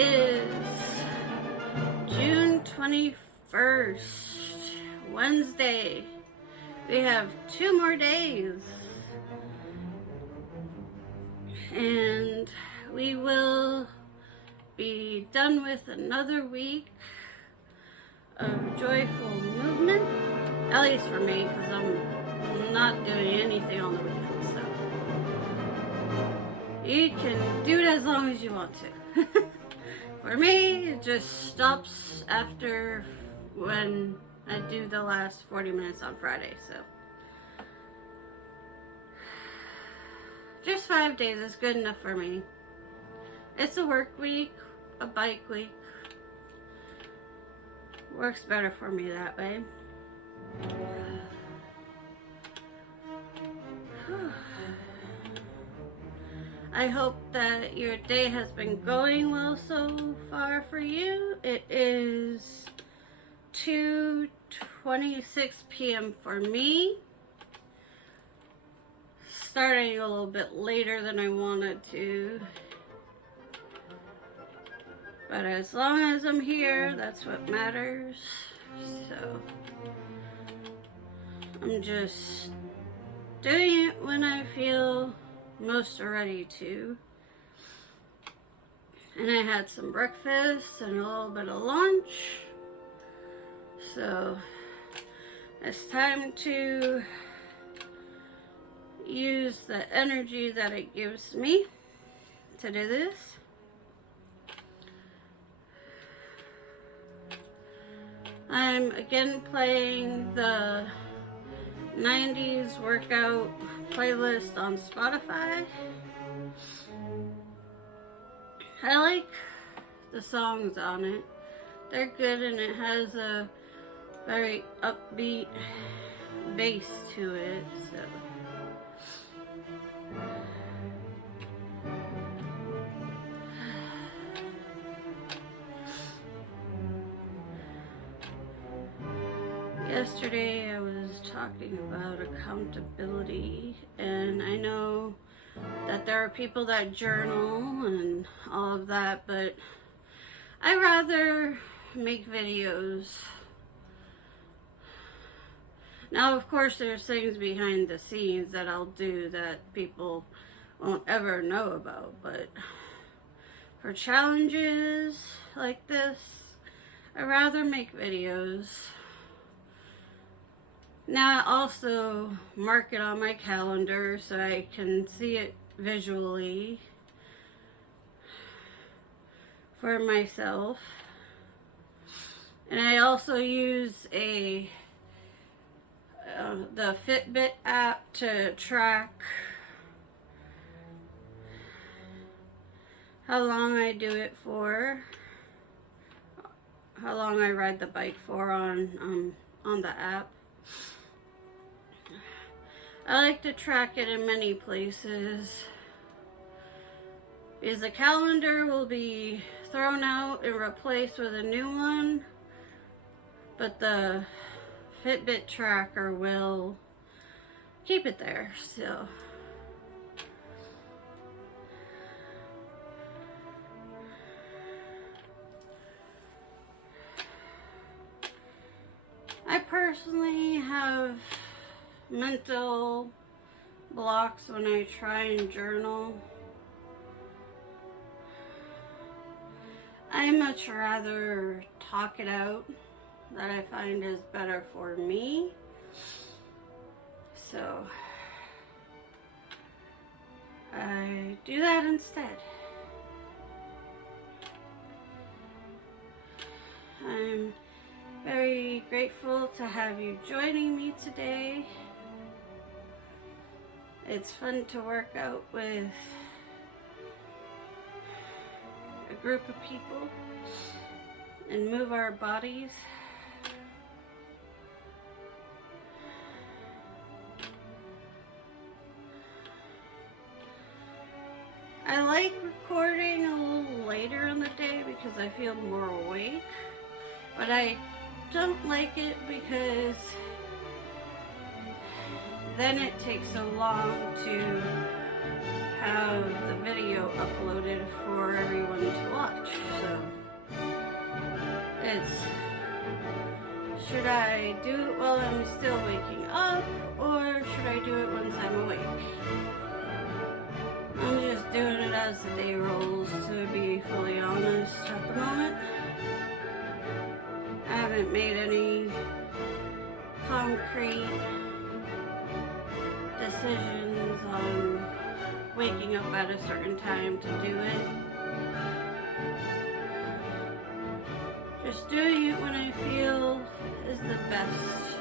is June 21st, Wednesday. We have 2 more days. And we will be done with another week of joyful movement. At least for me, because I'm not doing anything on the weekends, so you can do it as long as you want to. For me, it just stops after when I do the last 40 minutes on Friday, so just 5 days is good enough for me. It's a work week, a bike week. Works better for me that way. I hope that your day has been going well so far for you. It is 2:26 p.m. for me. Starting a little bit later than I wanted to. But as long as I'm here, that's what matters. So I'm just doing it when I feel most ready to. And I had some breakfast and a little bit of lunch. So it's time to use the energy that it gives me to do this. I'm again playing the 90s workout playlist on Spotify. I like the songs on it. They're good, and it has a very upbeat bass to it, so yesterday I was talking about accountability, and I know that there are people that journal and all of that, but I rather make videos. Now, of course, there's things behind the scenes that I'll do that people won't ever know about, but for challenges like this, I rather make videos. Now I also mark it on my calendar so I can see it visually for myself. And I also use the Fitbit app to track how long I do it for, how long I ride the bike for on the app. I like to track it in many places because the calendar will be thrown out and replaced with a new one, but the Fitbit tracker will keep it there. So I personally have mental blocks when I try and journal. I much rather talk it out. That I find is better for me. So I do that instead. I'm very grateful to have you joining me today. It's fun to work out with a group of people and move our bodies. I like recording a little later in the day because I feel more awake, but I don't like it because then it takes so long to have the video video uploaded for everyone to watch. So it's, should I do it while I'm still waking up, or should I do it once I'm awake? I'm just doing it as the day rolls, to be fully honest at the moment. I haven't made any concrete decisions on waking up at a certain time to do it. Just doing it when I feel is the best.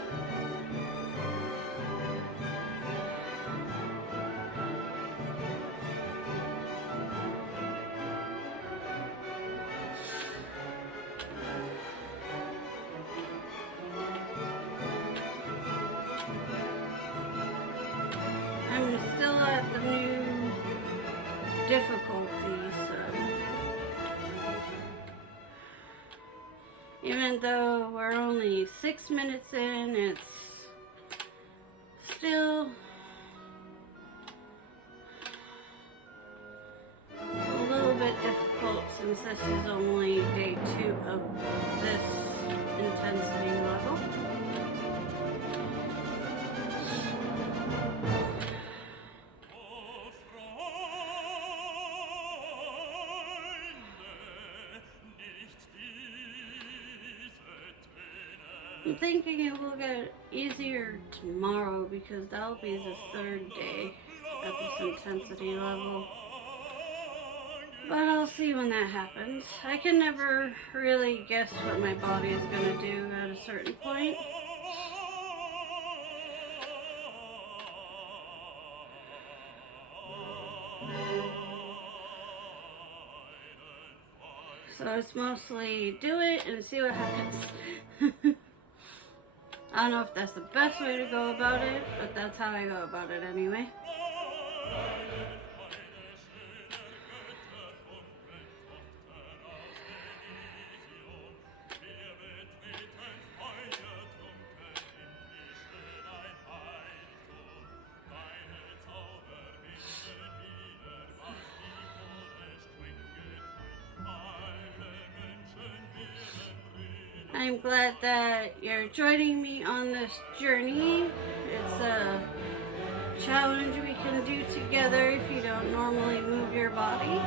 I'm still at the new difficulty, so even though we're only 6 minutes in, it's still a little bit difficult since this is only day 2 of this intensity level. I'm thinking it will get easier tomorrow because that'll be the 3rd day at this intensity level. But I'll see when that happens. I can never really guess what my body is going to do at a certain point. So it's mostly do it and see what happens. I don't know if that's the best way to go about it, but that's how I go about it anyway. I'm glad that you're joining me on this journey. It's a challenge we can do together if you don't normally move your body.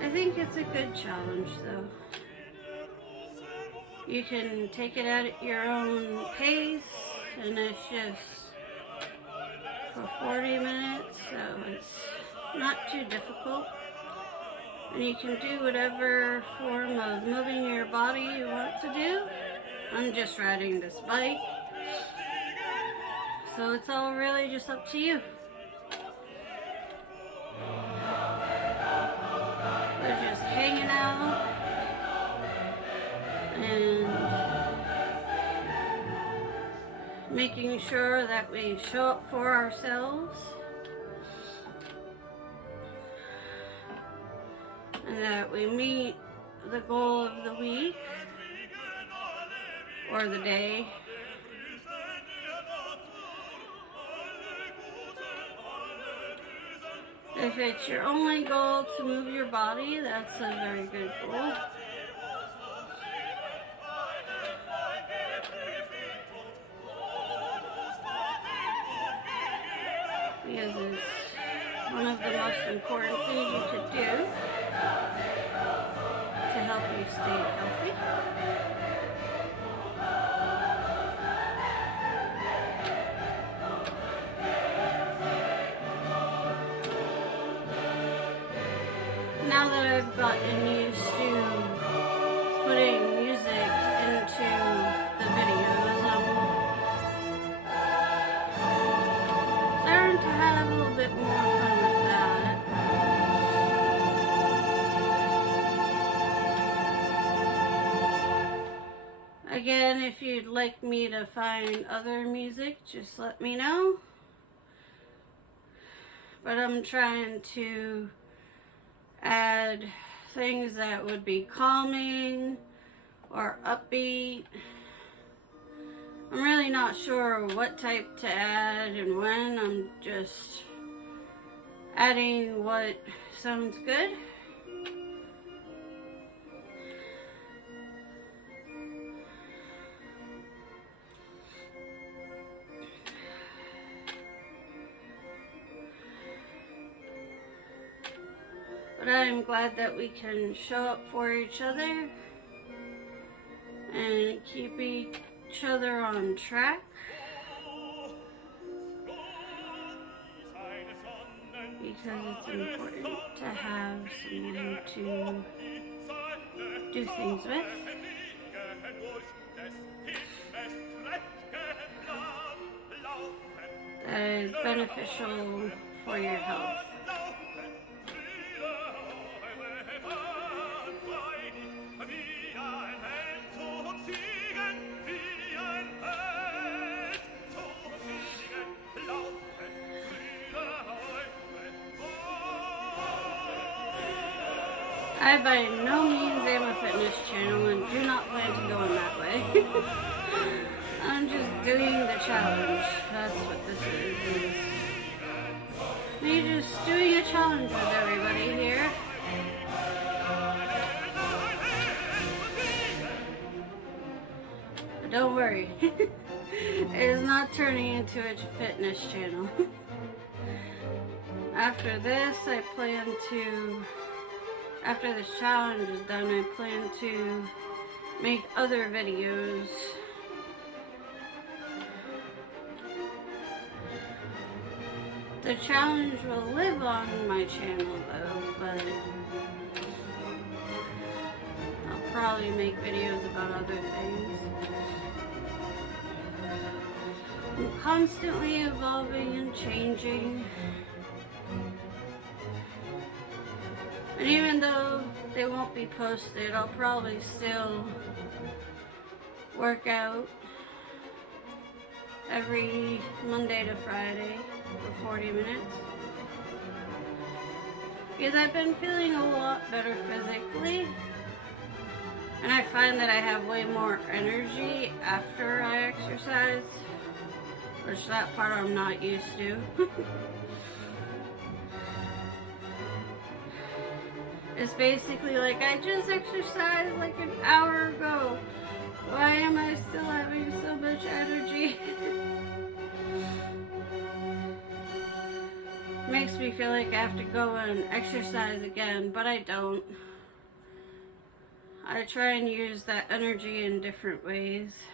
I think it's a good challenge though. You can take it at your own pace, and it's just for 40 minutes, so it's not too difficult. And you can do whatever form of moving your body you want to do. I'm just riding this bike, so it's all really just up to you. We're just hanging out and making sure that we show up for ourselves and that we meet the goal of the week or the day. If it's your only goal to move your body, that's a very good goal. Because it's one of the most important things you could do to help you stay healthy. Now that I've gotten used to putting music into the videos, I'm starting to have a little bit more fun with that. Again, if you'd like me to find other music, just let me know. But I'm trying to add things that would be calming or upbeat. I'm really not sure what type to add and when. I'm just adding what sounds good. But I'm glad that we can show up for each other and keep each other on track. Because it's important to have someone to do things with. That is beneficial for your health. I by no means am a fitness channel and do not plan to go in that way. I'm just doing the challenge. That's what this is. Me just doing a challenge with everybody here. But don't worry. It is not turning into a fitness channel. After this, after this challenge is done, I plan to make other videos. The challenge will live on my channel though, but I'll probably make videos about other things. I'm constantly evolving and changing. And even though they won't be posted, I'll probably still work out every Monday to Friday for 40 minutes. Because I've been feeling a lot better physically. And I find that I have way more energy after I exercise. Which that part I'm not used to. It's basically like, I just exercised like an hour ago. Why am I still having so much energy? Makes me feel like I have to go and exercise again, but I don't. I try and use that energy in different ways.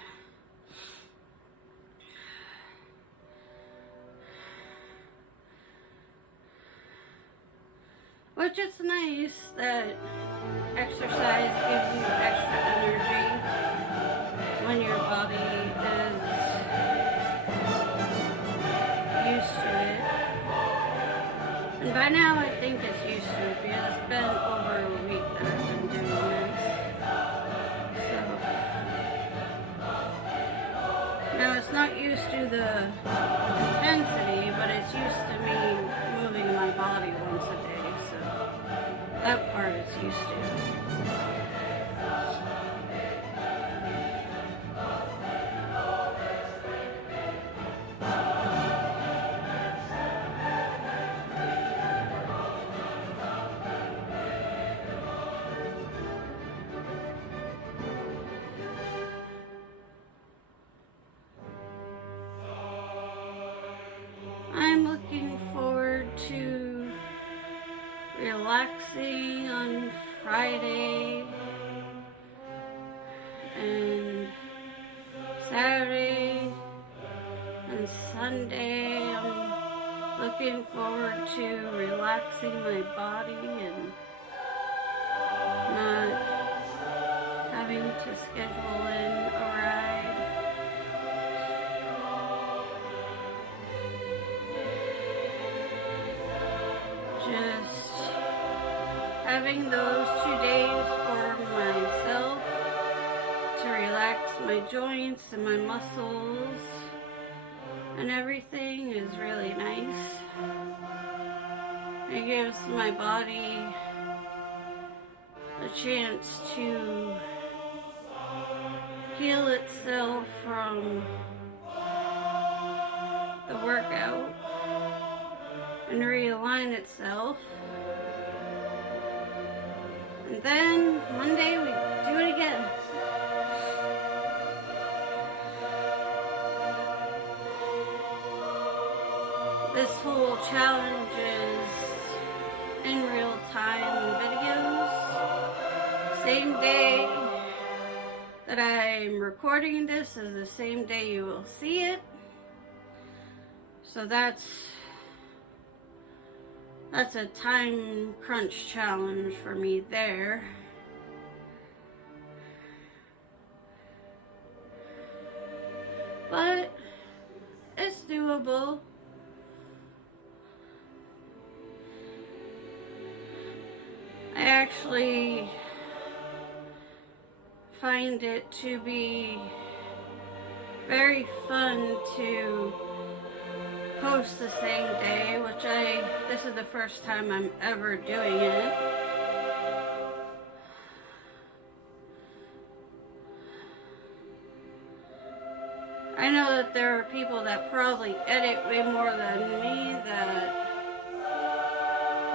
Which is nice that exercise gives you extra energy when your body is used to it. And by now I think it's used to it because it's been over a week that I've been doing this. So now it's not used to the intensity, but it's used to me moving my body once a day. That part is used to. I'm looking forward to relaxing on Friday and Saturday and Sunday. I'm looking forward to relaxing my body and not having to schedule in a ride. Just having those 2 days for myself to relax my joints and my muscles and everything is really nice. It gives my body a chance to heal itself from the workout and realign itself. And then Monday we do it again. This whole challenge is in real time videos. Same day that I'm recording this is the same day you will see it. So that's a time crunch challenge for me there. But it's doable. I actually find it to be very fun to post the same day, which this is the first time I'm ever doing it. I know that there are people that probably edit way more than me that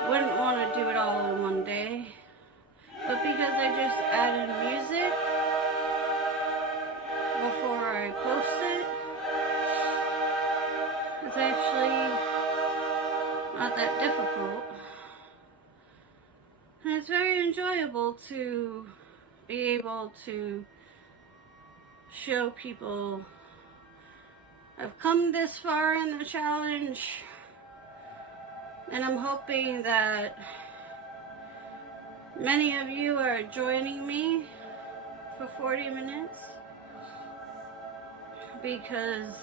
wouldn't want to do it all in one day, but because I just add in music before I post it, it's actually not that difficult. And it's very enjoyable to be able to show people I've come this far in the challenge, and I'm hoping that many of you are joining me for 40 minutes, because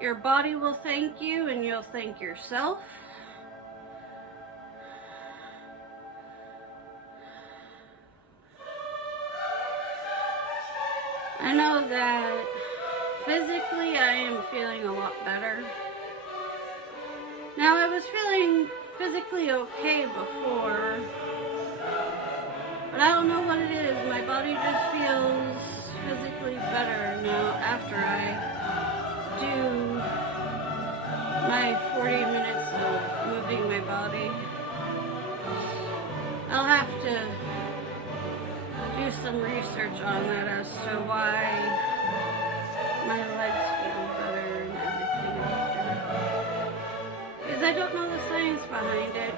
your body will thank you and you'll thank yourself. I know that physically I am feeling a lot better. Now, I was feeling physically okay before, but I don't know what it is. My body just feels physically better now after I do my 40 minutes of moving my body. I'll have to do some research on that as to why my legs feel better and everything after. Because I don't know the science behind it.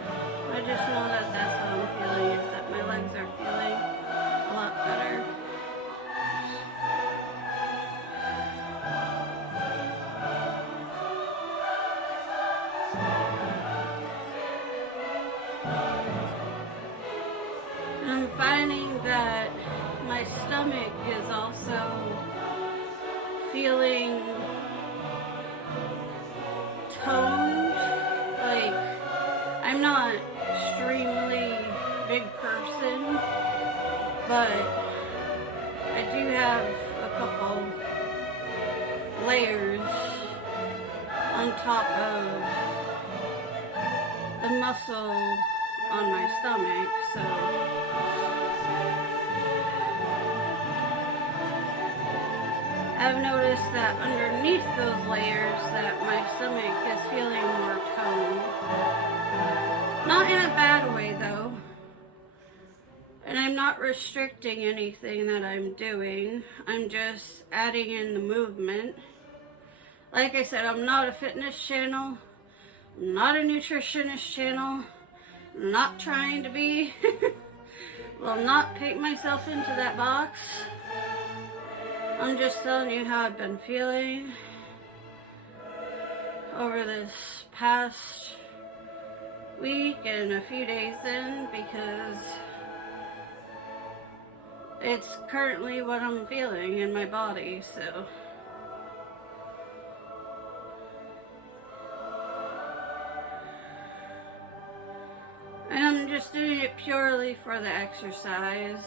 I just know that that's how I'm feeling, is that my legs are feeling a lot better. And I'm finding that my stomach is also feeling toned. Like, I'm not extremely big person, but I do have a couple layers on top of the muscle on my stomach, so I've noticed that underneath those layers that my stomach is feeling more toned. Not in a bad way though. And I'm not restricting anything that I'm doing. I'm just adding in the movement. Like I said, I'm not a fitness channel. I'm not a nutritionist channel. I'm not trying to be. Will not paint myself into that box. I'm just telling you how I've been feeling over this past week and a few days in, because it's currently what I'm feeling in my body, so. And I'm just doing it purely for the exercise,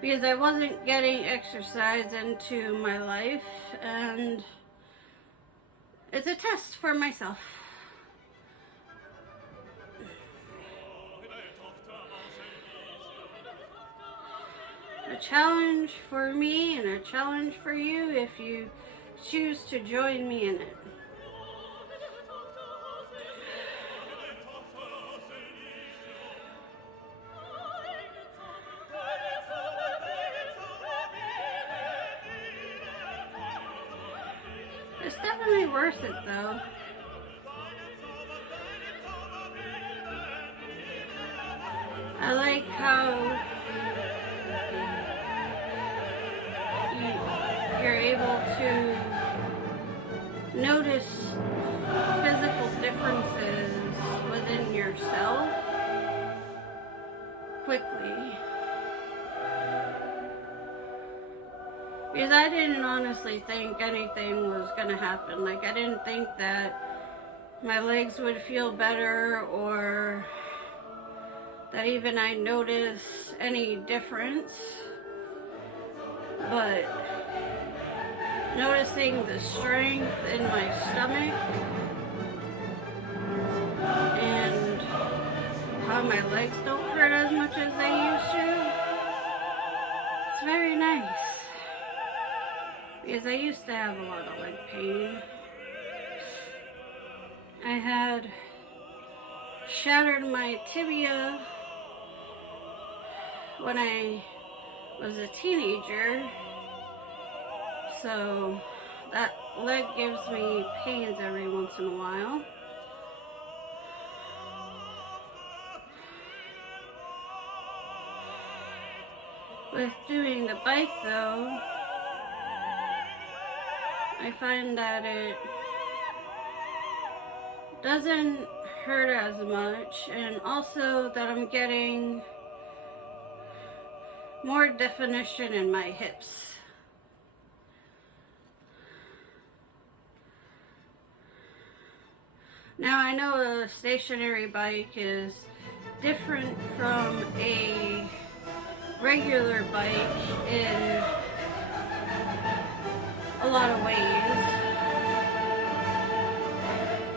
because I wasn't getting exercise into my life, and it's a test for myself. a challenge for me and a challenge for you if you choose to join me in it. It's definitely worth it though. I like how you're able to notice physical differences within yourself quickly. Because I didn't honestly think anything was gonna happen. Like, I didn't think that my legs would feel better or that even I notice any difference. But noticing the strength in my stomach and how my legs don't hurt as much as they used to, it's very nice. Because I used to have a lot of leg pain. I had shattered my tibia when I was a teenager, so that leg gives me pains every once in a while. With doing the bike though, I find that it doesn't hurt as much, and also that I'm getting more definition in my hips. Now I know a stationary bike is different from a regular bike in a lot of ways,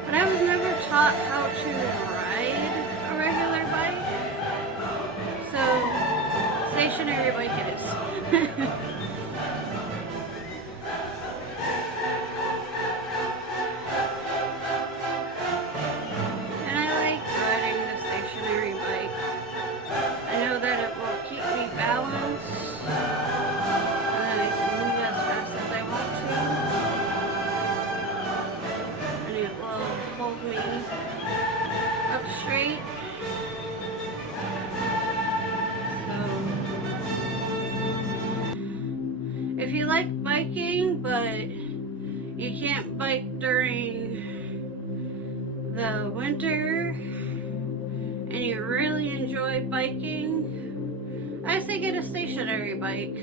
but I was never taught how to ride a regular bike, so stationary bike it is. And I like riding the stationary bike. I know that it will keep me balanced, and I can move as fast as I want to, and it will hold me up straight. So if you like biking but you can't bike during the winter and you really enjoy biking, I say get a stationary bike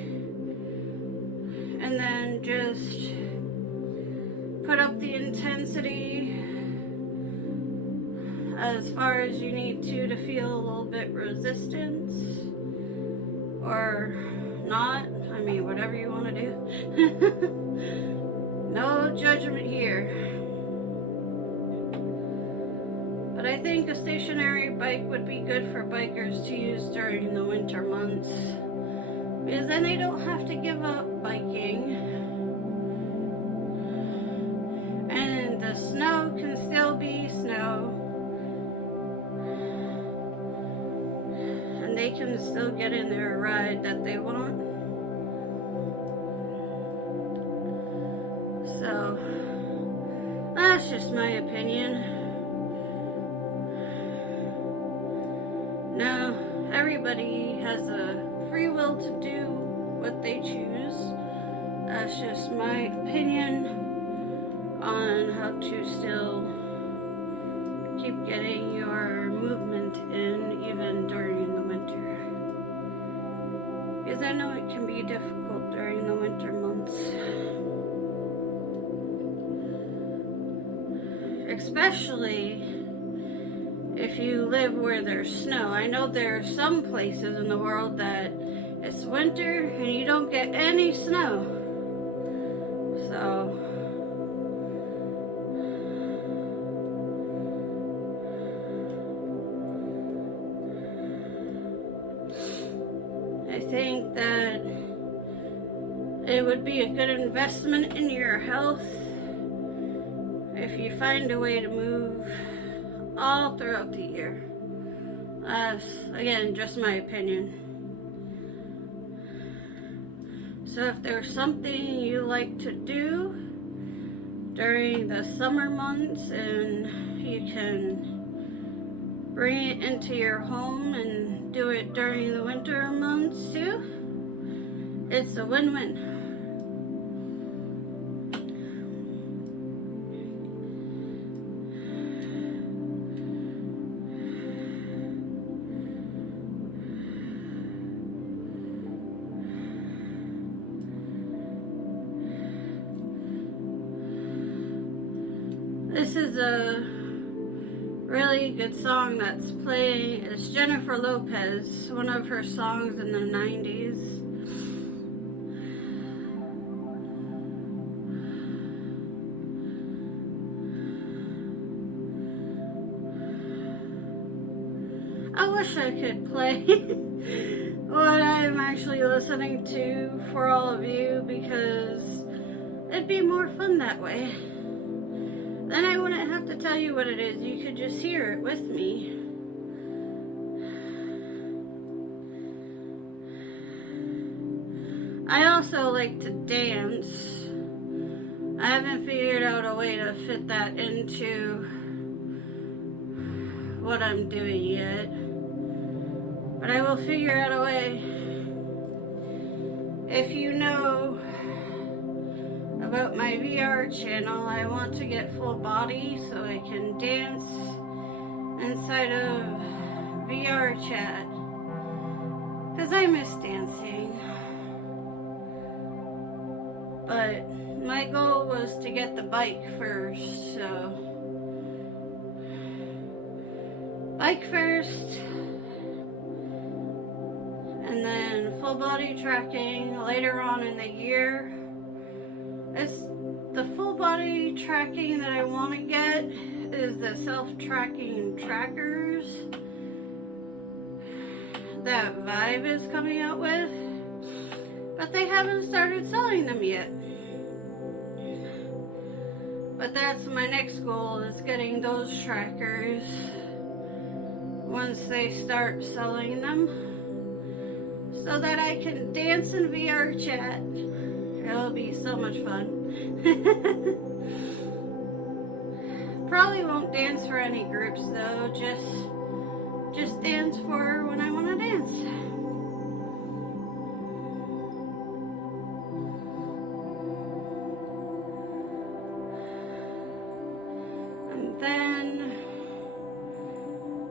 and then just put up the intensity as far as you need to feel a little bit resistance, or not. I mean, whatever you want to do. No judgment here. But I think a stationary bike would be good for bikers to use during the winter months, because then they don't have to give up biking, and the snow can still be snow, and they can still get in their ride that they want. So that's just my opinion. Now, everybody has a free will to do what they choose. That's just my opinion on how to still keep getting your movement in even during the winter. Because I know it can be difficult during the winter months. Especially if you live where there's snow. I know there are some places in the world that it's winter and you don't get any snow. So I think that but it would be a good investment in your health if you find a way to move all throughout the year. Again, just my opinion. So if there's something you like to do during the summer months and you can bring it into your home and do it during the winter months too, it's a win-win. This is a really good song that's playing. It's Jennifer Lopez, one of her songs in the 90s. I wish I could play what I'm actually listening to for all of you, because it'd be more fun that way. Then I wouldn't have to tell you what it is. You could just hear it with me. I also like to dance. I haven't figured out a way to fit that into what I'm doing yet, but I will figure out a way. If you know about my VR channel, I want to get full body so I can dance inside of VR chat, because I miss dancing. But my goal was to get the bike first, so bike first, and then full body tracking later on in the year. It's the full body tracking that I want to get is the self-tracking trackers that Vive is coming out with, but they haven't started selling them yet. But that's my next goal, is getting those trackers once they start selling them, so that I can dance in VR chat. It'll be so much fun. Probably won't dance for any groups though, just dance for when I want to dance. And then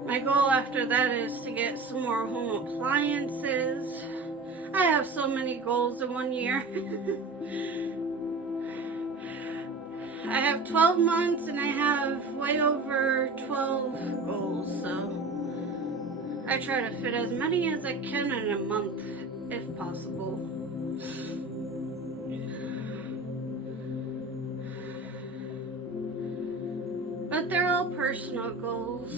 my goal after that is to get some more home appliances. I have so many goals in one year. I have 12 months and I have way over 12 goals, so I try to fit as many as I can in a month, if possible. But they're all personal goals.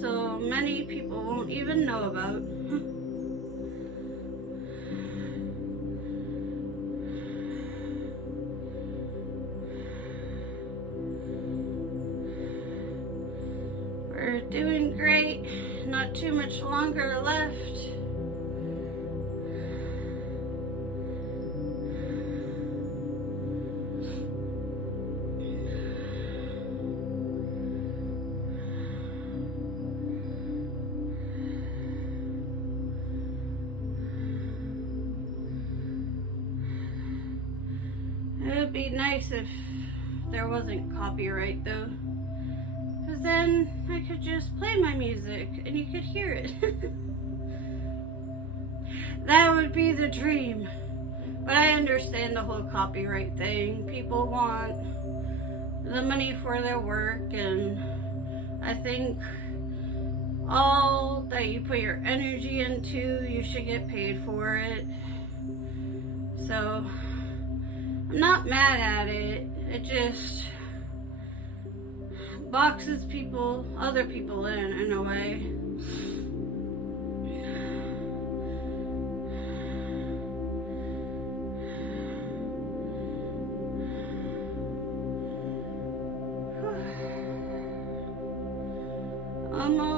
So many people won't even know about. We're doing great. Not too much longer left. It would be nice if there wasn't copyright though, because then I could just play my music and you could hear it. That would be the dream. But I understand the whole copyright thing. People want the money for their work, and I think all that you put your energy into, you should get paid for it. So I'm not mad at it. It just boxes people, other people in a way.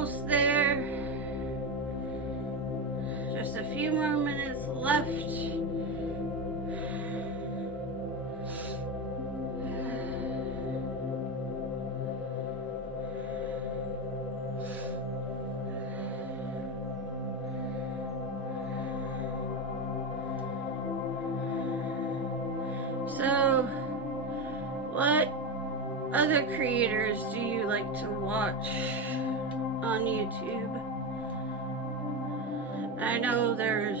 almost there. Just a few more minutes left. So, what other creators do you like to watch on YouTube? I know there's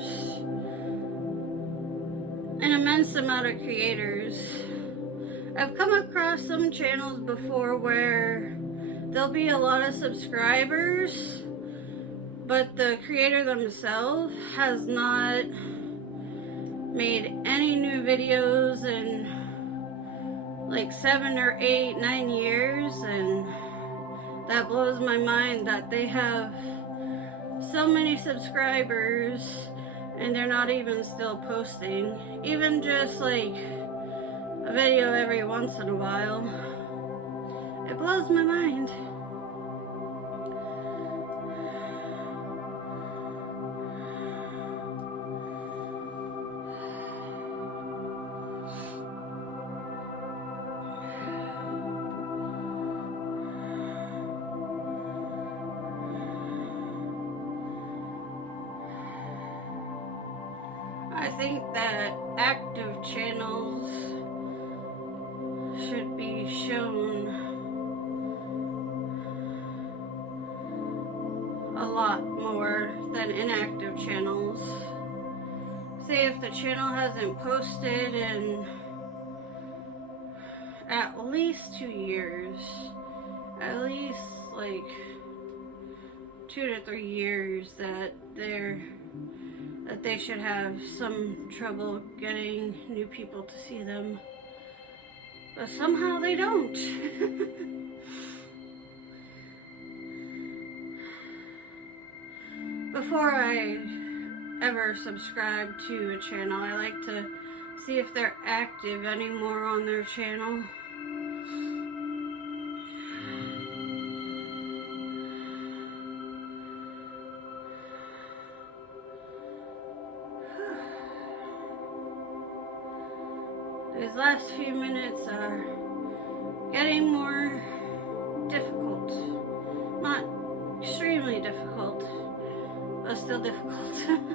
an immense amount of creators. I've come across some channels before where there'll be a lot of subscribers, but the creator themselves has not made any new videos in like 7 or 8, 9 years, and that blows my mind that they have so many subscribers and they're not even still posting, even just like a video every once in a while. It blows my mind. I think that active channels should be shown a lot more than inactive channels. Say if the channel hasn't posted in at least 2 years, at least like 2 to 3 years, that they should have some trouble getting new people to see them. But somehow they don't. Before I ever subscribe to a channel, I like to see if they're active anymore on their channel. These last few minutes are getting more difficult. Not extremely difficult, but still difficult.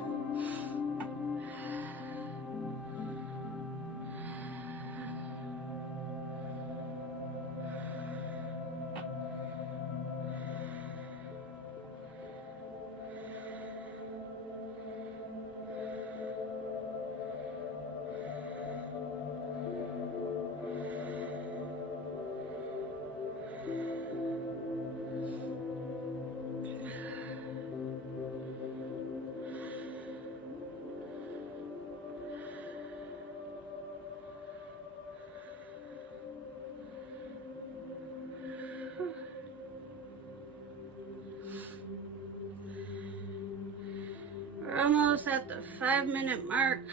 We're almost at the 5-minute mark.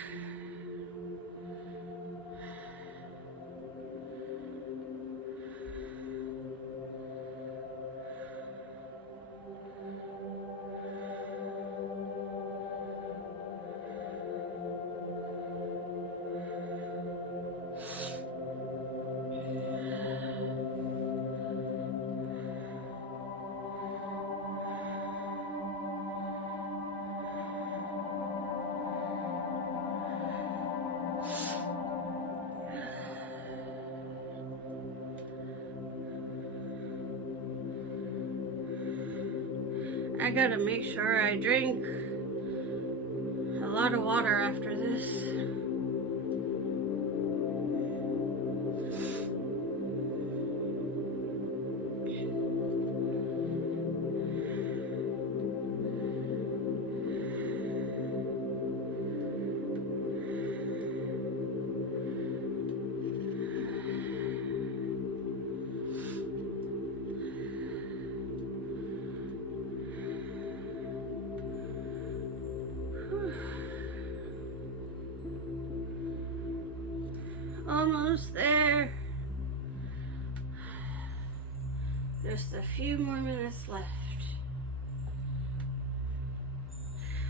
I gotta make sure I drink a lot of water after this. Almost there. Just a few more minutes left.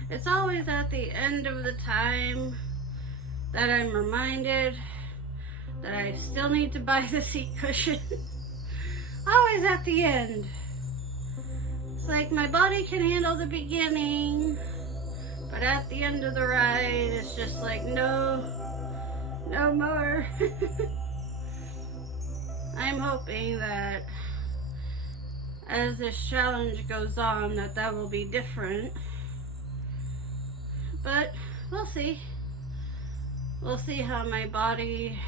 It's always at the end of the time that I'm reminded that I still need to buy the seat cushion. Always at the end. It's like my body can handle the beginning, but at the end of the ride, it's just like, no, no more. I'm hoping that as this challenge goes on, that will be different. But we'll see. We'll see how my body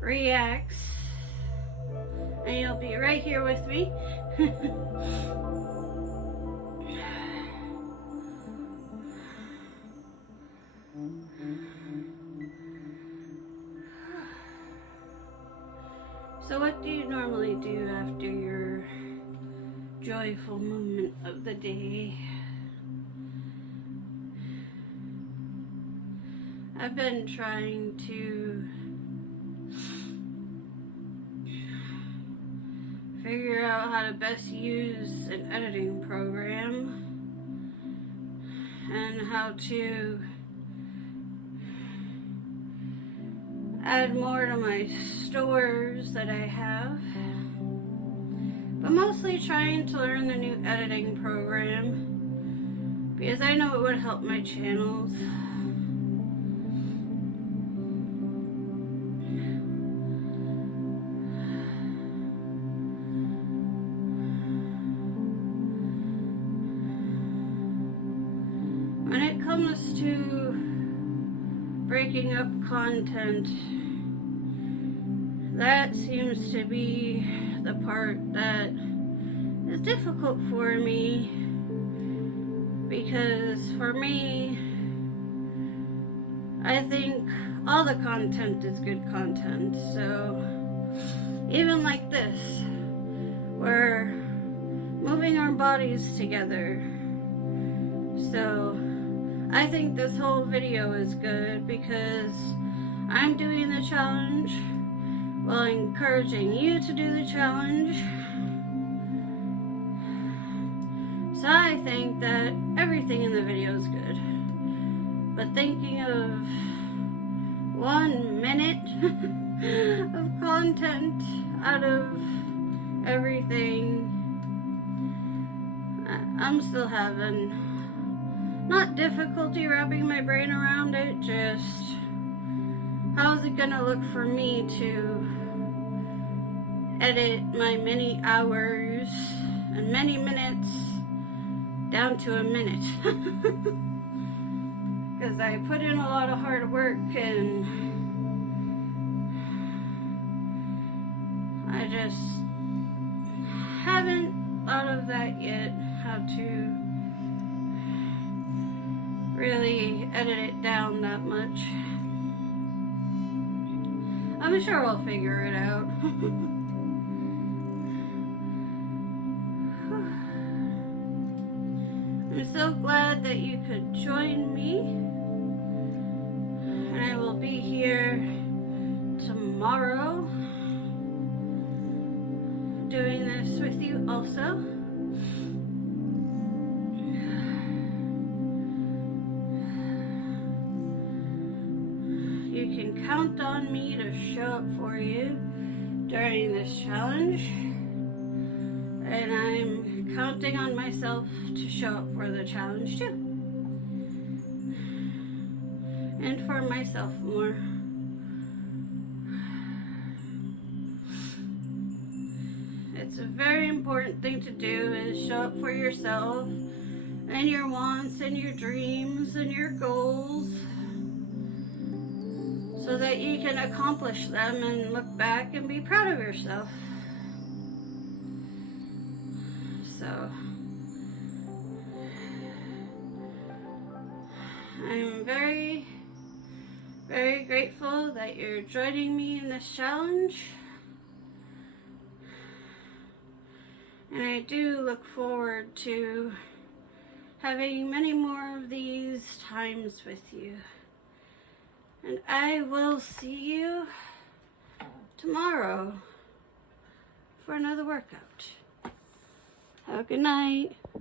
reacts. And you'll be right here with me. So what do you normally do after your joyful moment of the day? I've been trying to figure out how to best use an editing program and how to add more to my stores that I have, but mostly trying to learn the new editing program because I know it would help my channels. When it comes to breaking up content, that seems to be the part that is difficult for me, because for me, I think all the content is good content. So even like this, we're moving our bodies together. So I think this whole video is good because I'm doing the challenge while encouraging you to do the challenge. So I think that everything in the video is good. But thinking of 1 minute of content out of everything, I'm still having not difficulty wrapping my brain around it, just how's it gonna look for me to edit my many hours and many minutes down to a minute. Because I put in a lot of hard work and I just haven't thought of that yet, how to really edit it down that much. I'm sure we'll figure it out. I'm so glad that you could join me. And I will be here tomorrow doing this with you also. You can count on me to show up for you during this challenge, and I'm counting on myself to show up for the challenge too, and for myself more. It's a very important thing to do, is show up for yourself and your wants and your dreams and your goals, so that you can accomplish them and look back and be proud of yourself. So I'm very, very grateful that you're joining me in this challenge. And I do look forward to having many more of these times with you. And I will see you tomorrow for another workout. Have a good night.